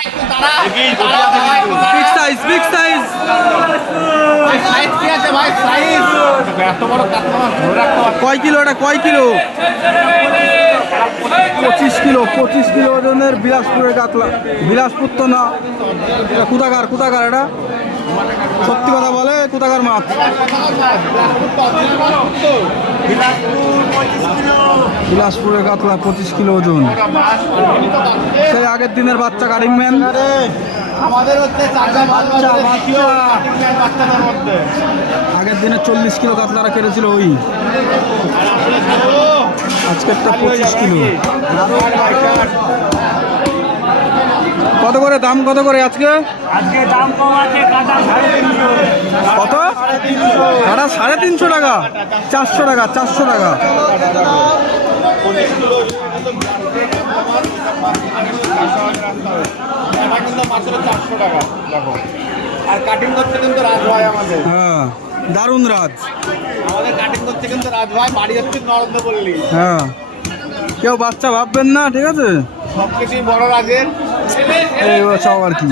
Big size big size. কয় kilo এটা, কয় কিলো? 25 কিলো। 25 কিলো ওজনের বিলাসপুরের কাতলা। বিলাসপুর তো না, এটা কোথাকার, কোথাকার এটা? সত্যি কথা বলে, কোথাকার মাছ? বিলাসপুরের কাতলা 25 কিলো ওজন। সেই আগের দিনের বাচ্চা কাটিং ম্যান। আগের দিনে 40 কিলো কাতলারা কেটেছিল ওই, আজকেরটা 25 কিলো। কত করে দাম, কত করে আজকে? আজকে দাম কম আছে, কাটা 350। কত? কাটা 350 টাকা। 400 টাকা, 400 টাকা। আর কাটিং করতে কিন্তু রাজ ভাই আমাদের। হ্যাঁ, দারুণ রাজ। আমাদের কাটিং করতে কিন্তু রাজ ভাই, বাড়ি হচ্ছে নরেন্দ্রপল্লী। হ্যাঁ, কেউ বাচ্চা ভাববেন না, ঠিক আছে? সবকিছুই বড় রাজের। এই সব আর কি।